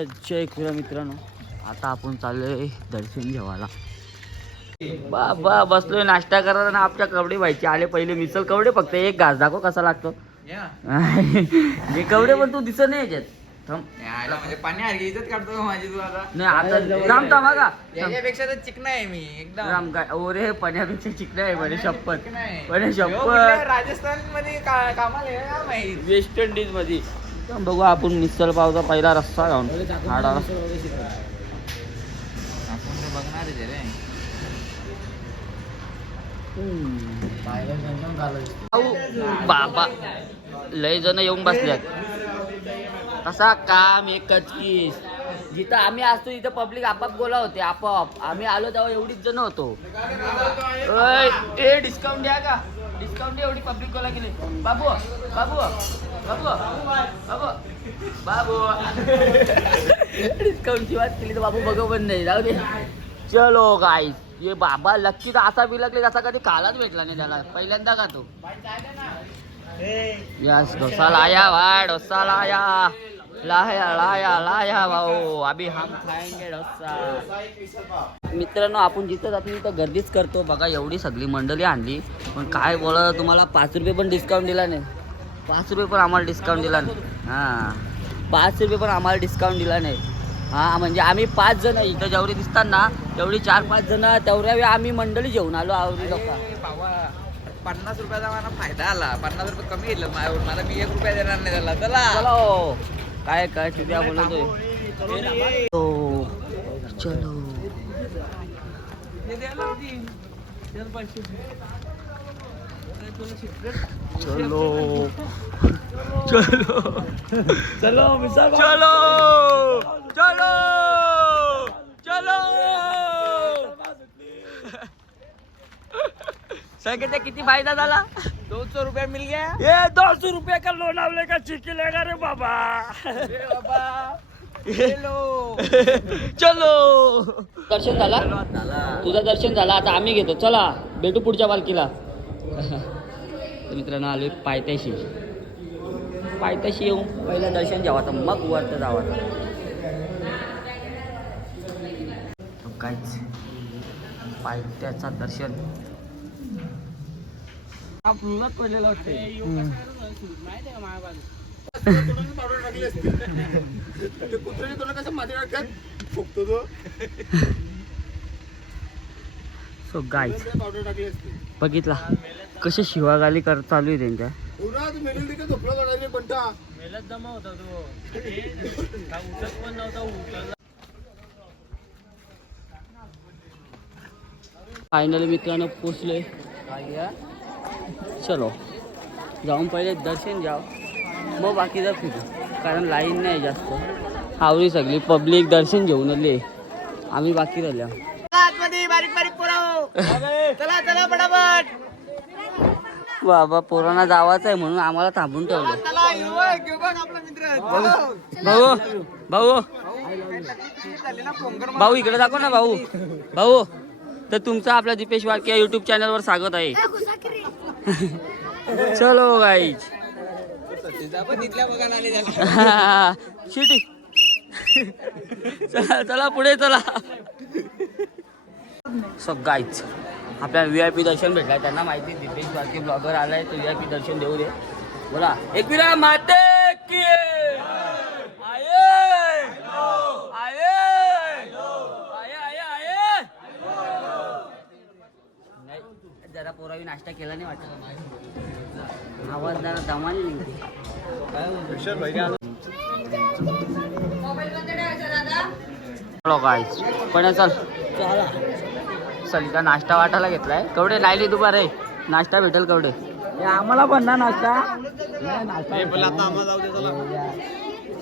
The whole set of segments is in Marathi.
तर जय खुरा मित्रांनो. आता आपण चाललोय दर्शन घेवायला. बाबा बसलोय नाश्ता करत आणि आपल्या कवडे व्हायचे. आले पहिले मिसल कवडे फक्त एक घास. दाखव कसा लागतो. हे कवडे पण तू दिसत नाही याच्यात. थांब. म्हणजे पाणी हरगी इज्जत काढतो का माझी तू आता? नाही आता थांब थांब का? याच्यापेक्षा तर चिकना आहे मी एकदम. राम काय? ओरे पण्यापेक्षा चिकन आहे म्हणे शपथ. म्हणे शपथ राजस्थानमध्ये कामाला वेस्ट इंडिजमध्ये बघू आपण मिसल पावचा पहिला रस्ता घालून हाडा आपण ते बघणारच आहे रे. भाऊ, बाबा लय जण येऊन बसल्यात. कसा काम एकच कीस जिथं आम्ही असतो तिथं पब्लिक आपाप गोला होते आपोआप आम्ही आलो तेव्हा एवढीच जण होतो. ए डिस्काउंट द्या का? डिस्काउंट द्या एवढी पब्लिक गोला केली. बाबू बाबू. बाबू डिस्काउंटची बात केली तर बाबू बघ पण नाही. जाऊ दे. चलो गाईस ये बाबा लक्की तर असा बिलकले असा कधी कालाच भेटला नाही त्याला. पहिल्यांदा का तो? यस डोसा लाया वा डोसा लाया. लाया लाया लाया भाऊ. अभी हम खाएंगे डोसा. मित्रांनो आपण जिथं जातो तिथं गर्दीच करतो. बघा एवढी सगळी मंडळी आणली. पण काय बोला तुम्हाला पाच रुपये पण डिस्काउंट दिला नाही. पाच रुपये पण आम्हाला डिस्काउंट दिला नाही. हां. पाच रुपये पण आम्हाला डिस्काउंट दिला नाही. हां म्हणजे आम्ही पाच जण इथं जेवढे दिसतात ना तेवढी चार पाच जण तेवढ्या वेळी आम्ही मंडळी जेवून आलो लोक बाबा पन्नास रुपयाचा मला फायदा आला. पन्नास रुपये कमी माझ्यावर मला मी एक रुपया देणार नाही त्याला. चला. चलो काय काय तुझ्या बोलतोय. हो. चलो. चलो। चलो। चलो चलो। चलो। चलो। सांगितलं किती फायदा झाला? दोन सौ रुपया मिल गया। ये दो सौ रुपये का लोनावले का? चिकी लेगा रे बाबा। अरे बाबा। हेलो चलो। दर्शन झाला। तुझं दर्शन झालं आता आम्ही घेतो. चला भेटू पुढच्या पालखीला. तर मित्रांनो आलोय पायथ्याशी. पायथ्याशी येऊन पहिलं दर्शन घ्यावं आता. मग वरत जावं काहीच पायथ्याचा दर्शन. आपल्यालाच पडलेलं वाटते सो गाईच बघितला. कशी शिवागाली कर चालू आहे त्यांच्या. फायनली मित्रांनो पोचलोय. चलो. जाऊन पहिले दर्शन घ्याव. मग बाकीचा फिरू. कारण लाईन नाही जास्त. आवडी सगळी. पब्लिक दर्शन घेऊन आले. आम्ही बाकी राहिल्या चला चला पटापट. बाबा पोरांना जावाचं आहे म्हणून आम्हाला थांबून ठेवलं भाऊ भाऊ भाऊ. इकडे दाखव ना भाऊ. भाऊ तर तुमचं आपल्या दीपेश वाळके युट्यूब चॅनलवर स्वागत आहे. चलो त्याला शिटी चला चला पुढे चला. सो गाईच आपल्याला व्ही आय पी दर्शन भेटलाय. त्यांना माहिती दीपेश बारके ब्लॉगर आलाय तो व्ही आय पी दर्शन देऊ दे. बोला. एक विरा माते की आये. आये. आये आये आये. नाही जरा पोरावी नाश्ता केला नाही वाटत. आवाज जरा दमाने निघते. पण चल. चल. इथं नाश्ता वाटायला घेतलाय. कवडे नायली दुपार नाश्ता भेटेल कवडे. आम्हाला पण ना नाश्ता.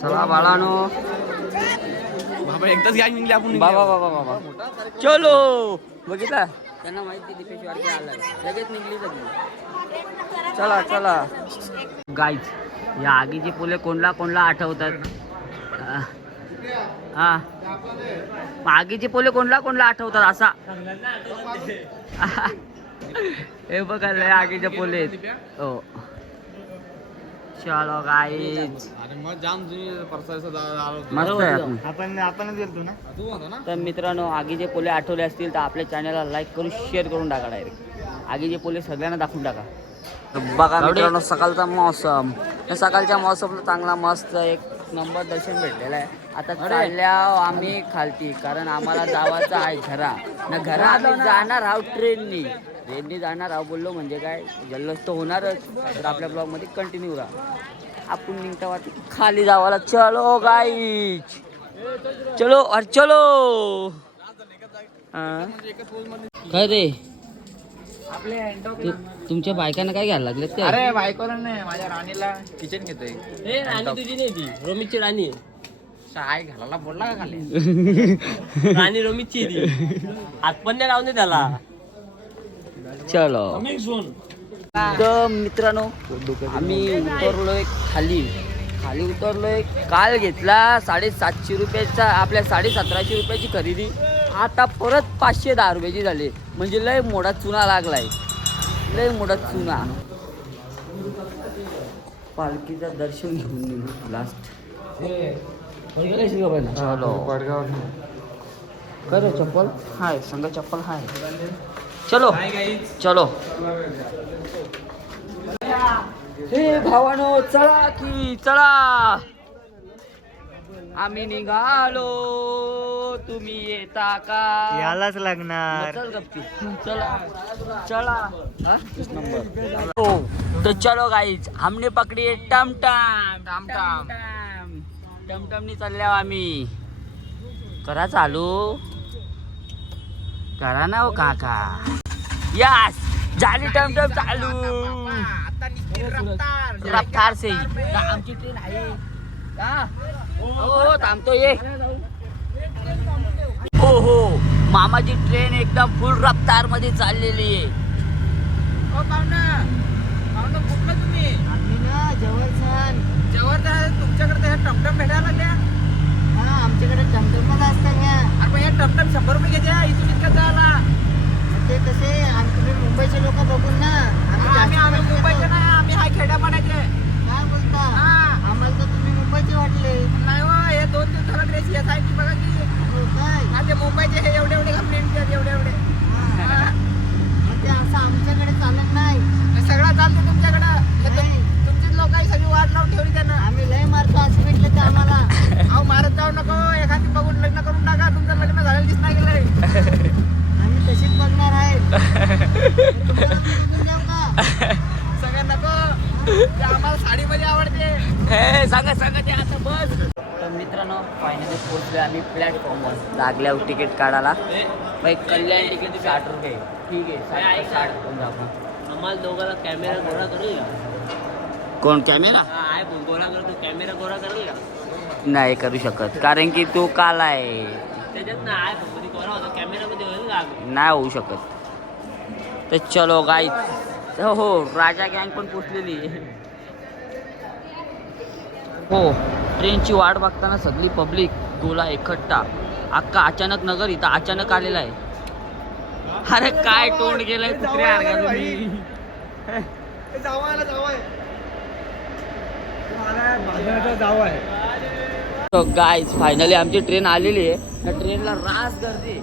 चला. बाळानो. बाबा एकदाच गॅंग निघली आपण बाबा बाबा बाबा. चलो. बघितला? त्यांना माहिती दीपेश लगेच निघली सगळी. चला चला. गाईच या आगीचे पुले कोणला कोणला आठवतात? हा. मग आगीचे पोले कोणला कोणला आठवतात असा? हे बघा लय आगीचे पोले. हो. चलो गाईज मस्त आहे आपण. गेलतो ना? तू होता ना? तर मित्रांनो आगीचे पोले आठवले असतील तर आपल्या चॅनलला लाईक करून शेअर करून टाका डायरेक्ट आगीचे पोले सगळ्यांना दाखवून टाका. बघा मित्रांनो सकाळचा मौसम. या सकाळच्या मौसमला चांगला मस्त एक नंबर दर्शन भेटलेलं आहे. आता चालल्या आम्ही खालती कारण आम्हाला जावाचं आहे घरा. ना घरा आम्ही जाणार आहोत ट्रेननी. ट्रेननी जाणार आहोत बोललो म्हणजे काय जल्लोष तर होणारच. तर आपल्या ब्लॉगमध्ये कंटिन्यू राहा. आपण निघता वाटतं खाली जावाला चलो गाईच चलो अरे चलो. हा. काय रे? तु- तुमच्या बायकांना काय घ्यायला लागले ते? अरे बायकोला नाही माझ्या राणीला किचन घेतोय. ए राणी तुझी नाही ती रोमितची राणी. काय घालायला बोलला का खाली? राणी रोमितची ती. हात पण नाही लावून दे त्याला. चलो. तर मित्रांनो आम्ही उतरलोय खाली. खाली उतरलोय काल घेतला साडेसातशे रुपयाचा आपल्या साडे सतराशे रुपयाची खरेदी. आता परत पाचशे दहा रुपयाची झाली. म्हणजे लय मोठा चुना लागलाय. लय मोठा चुना. पालखीचं दर्शन घेऊन निघू लास्ट चलो कर चप्पल. हाय संग चप्पल हाय. चलो चलो. हे भावानो चला की चला. आम्ही निघालो. तुम्ही येता का? यालाच लागणार. चल चला. चला. हा? नंबर तो चलो गाईज हमने पकडी है टम टम टम टम टम टमनी चालल्या आम्ही. करा चालू. करा ना हो काका. यस झाली टम टम चालू रफ्तार. से आमची ट्रेन आहे. हो थांबतो ये. हो हो मामाची ट्रेन एकदम फुल रफ्तारमध्ये चाललेली आहे. तुम्ही? ना तुमच्याकडे ते टमटम भेटायला लागल्या. हा आमच्याकडे टमटमच असतात या अरे मग हे टमटम शंभर रुपये घ्यायच्या इथून इतकं जायला. ते कसे आम्ही तुम्ही मुंबईचे लोक बघून ना आम्ही आम्ही मुंबईचे. नाही आम्ही हाय खेड्यापाड्याचे. काय बोलता? हा तुम्ही वाटले. नाही हो हे दोन दिवसाला ड्रेस येत आहे की बघा की हो काय हा ते मुंबईचे हे एवढे एवढे घालून येतात, एवढे एवढे हा. हा. मग ते असं आमच्याकडे चालत नाही हे सगळं चालते तुमच्याकडं हे तुम- नाही. तुमचीच लोक सगळी वाट लावून ठेवली त्यांना आम्ही लय मारतो असं भेटलं तर आम्हाला अहो मारत जाऊ नको एखादी बघून लग्न करून टाका तुमचं लग्न झालेलं दिसणार गेलंय आम्ही तशीच बघणार आहे तुम्हाला समजून द्याव का सगळं नको ते आम्हाला साडीमध्ये आवडते हे सांगा सांगा ते आता बस तर मित्रांनो फायनली पोहोचले आम्ही प्लॅटफॉर्मवर लागल्यावर तिकीट काढायला. बाई कल्याण तिकीट साठ रुपये. ठीक आहे साठ करून आपण आम्हाला दोघांना कॅमेरा गोळा करेल कोण कॅमेरा हा आहे गोळा करतो कॅमेरा गोळा करेल का नाही करू शकत कारण की तो काला आहे. त्याच्यात ना आहे कधी गोळा होतो कॅमेरामध्ये होईल का नाही होऊ शकत. तर चलो गाईच हो राजा गँग पण पोचलेली आहे. हो ट्रेनची वाट बघताना सगळी पब्लिक गोला एकट्टा अख्खा अचानक नगर इथं अचानक आलेला आहे. अरे काय तोंड गेलंय अर्गाने गाईज फायनली आमची ट्रेन आलेली आहे. त्या ट्रेनला रास गर्दी.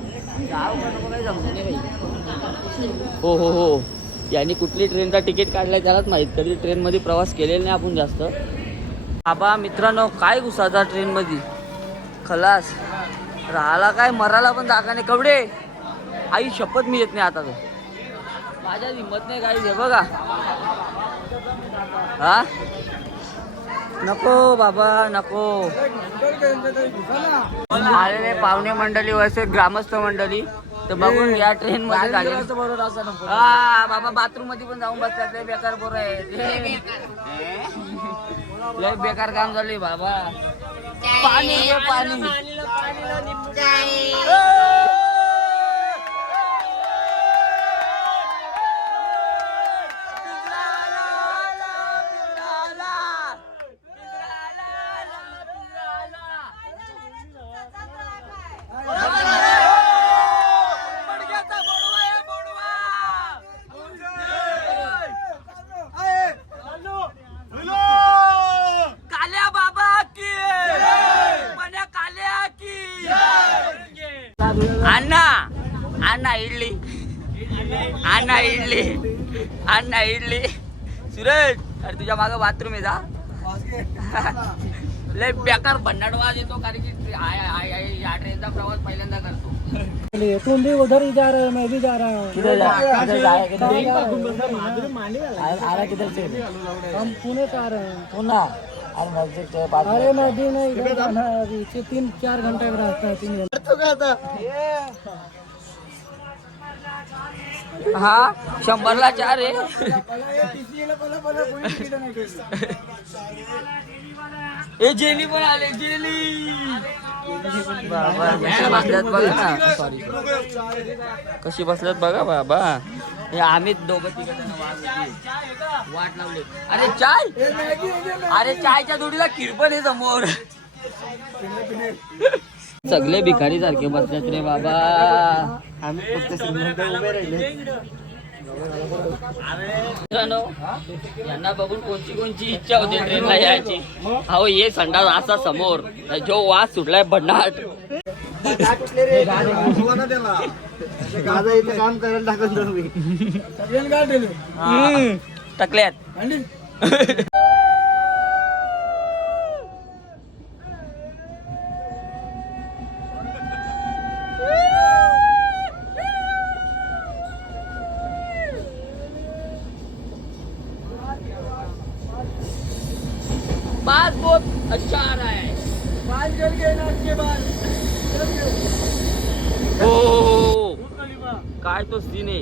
हो हो हो. यांनी कुठली ट्रेनचा तिकीट काढलाय त्यालाच माहीत. कधी ट्रेनमध्ये प्रवास केलेला नाही आपण जास्त. बाबा मित्रांनो काय घुसाचा ट्रेनमध्ये? खलास. राहायला काय मराला पण जागा नाही. कवडे. आई शपथ मी येत नाही आता तर. माझ्या हिंमत नाही काही हे बघा. हा? नको बाबा नको. आलेले पाहुणे मंडळी वरचे ग्रामस्थ मंडळी. तर बघून या ट्रेन मध्ये बाबा बाथरूममध्ये पण जाऊन बसतात बेकार पोरं आहे लय बेकार काम झाले बाबा. पाणी ये पाणी अण्णा इडली. सुरज अरे तुझ्या मागं बाथरूम आहे जा. लय बेकार भन्नाट वाज येतो कारण की आय आय आय या ट्रेनचा प्रवास पहिल्यांदा करतो. तुम भी उधर ही जा रहे हो मैं भी जा रहा हूँ. किधर जा? किधर जाए किधर? आ रहा किधर से हम पुणे से आ रहे हैं. अरे नजदीक ते पाच अरे नदी अभी। तीन चार घंटे का रास्ता है तीन हा शंभरला चार आहे. ए जेली पण आले जेली. बाबा कशी बसल्यात बघा. ना सॉरी कशी बसल्यात बघा बाबा. हे आम्ही दोघं तिकडे वाट लावली. अरे चाय? अरे चायच्या जोडीला किरपण आहे समोर. सगळे भिकारी सारखे बसल्यात रे बाबा. आम्ही फक्त श्रीमंत उभे राहिले. मित्रांनो यांना बघून कोणची कोणची इच्छा होती ट्रेनला यायची? अहो ये संडास असा समोर जो वास सुटलाय भन्नाट. काम करायला टाकून टाकल्यात बास बहुत अच्छा आ रहा है हो, हो हो. काय तो सीन आहे?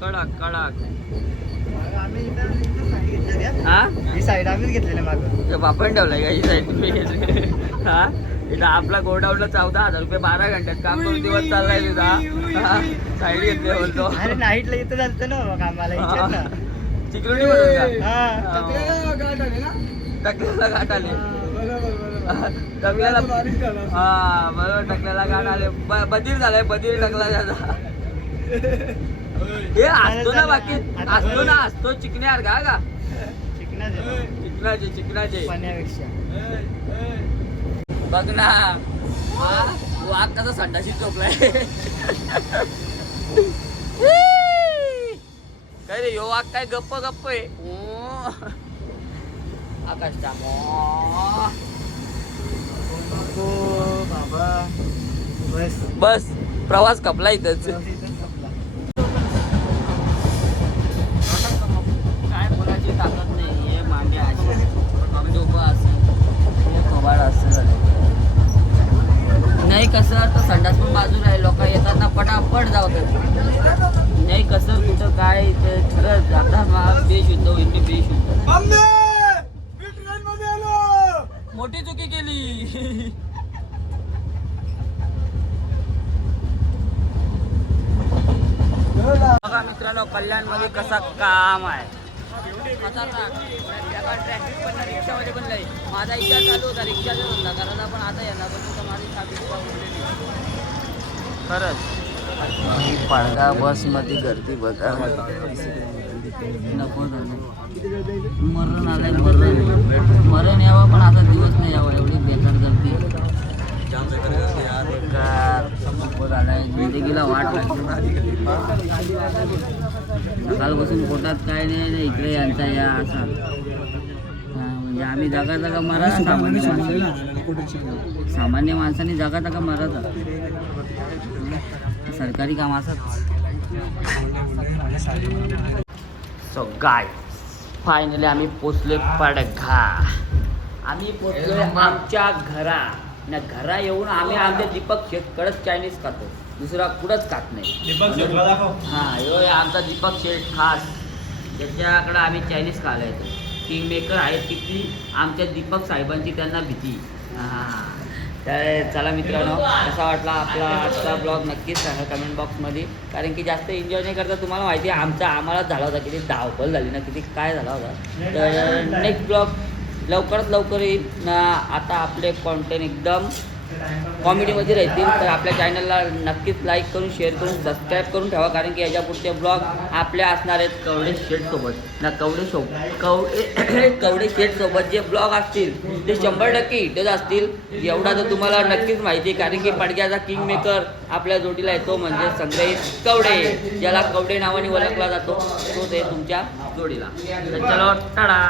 कडक कडक. हा? ही साईड आम्हीच घेतलेले मागं ते बापन ठेवलाय का? ही साईड मी घेतली. हा? इथं आपला गोडाऊनला चौदा हजार रुपये बारा घंट्यात काम करून दिवस चाललाय तुझा साईड घेतले बोलतो. अरे नाईटला इथं चालतं ना ना. सिक्युरिटी म्हणून का? हा. टकल्याला गाठ आले टकल्याला हा बरोबर टकल्याला गाठ आले. ब- बधीर झालाय बधीर टकला त्याचा. हे असतो ना बाकी असतो ना असतो चिकण्यावर का का चिकनाच. चिकनाचे बघ ना. हा वाघ कसा संडाशी झोपलाय? काय रे यो वाघ काय गप्प गप्प आहे? ओ. आकाश बाबा बस. बस. प्रवास कपला इथंच. काय कोणाची ताकद नाही हे मागे असे. डोकं असं हे नाही कसं तर संडास पण बाजूला आहे. लोक येताना पटापट जावतात नाही कसं कुठं काय ते खरंच आता बेशुद्ध होईल मी बेशुद्ध मोठी चुकी केली बघा मित्रांनो कल्याणमध्ये कसा काम आहे. ट्रॅफिक पण रिक्षामध्ये पण नाही. माझा विचार चालू होता रिक्षाचा धंदा करायला पण आता येणार पण माझी. खरंच. पाडगा बसमध्ये गर्दी बघा. मरण आलंय मरण मरण यावं पण आता दिवस नाही यावं एवढी बेकार गर्दी. बेकार. नको जिंदगीला वाट लागली सकाळपासून पोटात काय नाही इकडे यांचा या असा. म्हणजे आम्ही जागा जागा मरा सामान्य सामान्य माणसाने जागा जागा मराचा सरकारी काम असत सो गाय फायनली आम्ही पोचलोय पडघा. आम्ही पोचलोय आमच्या घरा. ना घरा येऊन आम्ही आमच्या दीपक शेटकडच चायनीज खातो. दुसरा कुठंच खात नाही. हा आहे आमचा दीपक शेठ खास. ज्याच्याकडे आम्ही चायनीज खायला येतो. किंग मेकर आहेत किती? आमच्या दीपक साहेबांची त्यांना भीती. हा. तर चला मित्रांनो कसा वाटला आपला आजचा ब्लॉग नक्कीच सांगा कमेंट बॉक्समध्ये कारण की जास्त एन्जॉय नाही करता तुम्हाला माहिती आहे आमचा आम्हालाच झाला होता किती धावपल झाली ना किती काय झाला होता. तर नेक्स्ट ब्लॉग लवकरात लवकर येईल. ना आता आपले कॉन्टेंट एकदम कॉमेडीमध्ये राहतील तर आपल्या चॅनलला नक्कीच लाईक करून शेअर करून सबस्क्राईब करून ठेवा कारण की याच्या पुढचे ब्लॉग आपल्या असणार आहेत कवडे शेटसोबत ना कवडे शो कवडे कवडे शेटसोबत जे ब्लॉग असतील ते शंभर टक्के हिटच असतील. एवढा तर तुम्हाला नक्कीच माहिती आहे कारण की पडक्याचा किंग मेकर आपल्या जोडीला येतो म्हणजे संग्रहित कवडे ज्याला कवडे नावाने ओळखला जातो तो ते तुमच्या जोडीला. तर चलो टाळा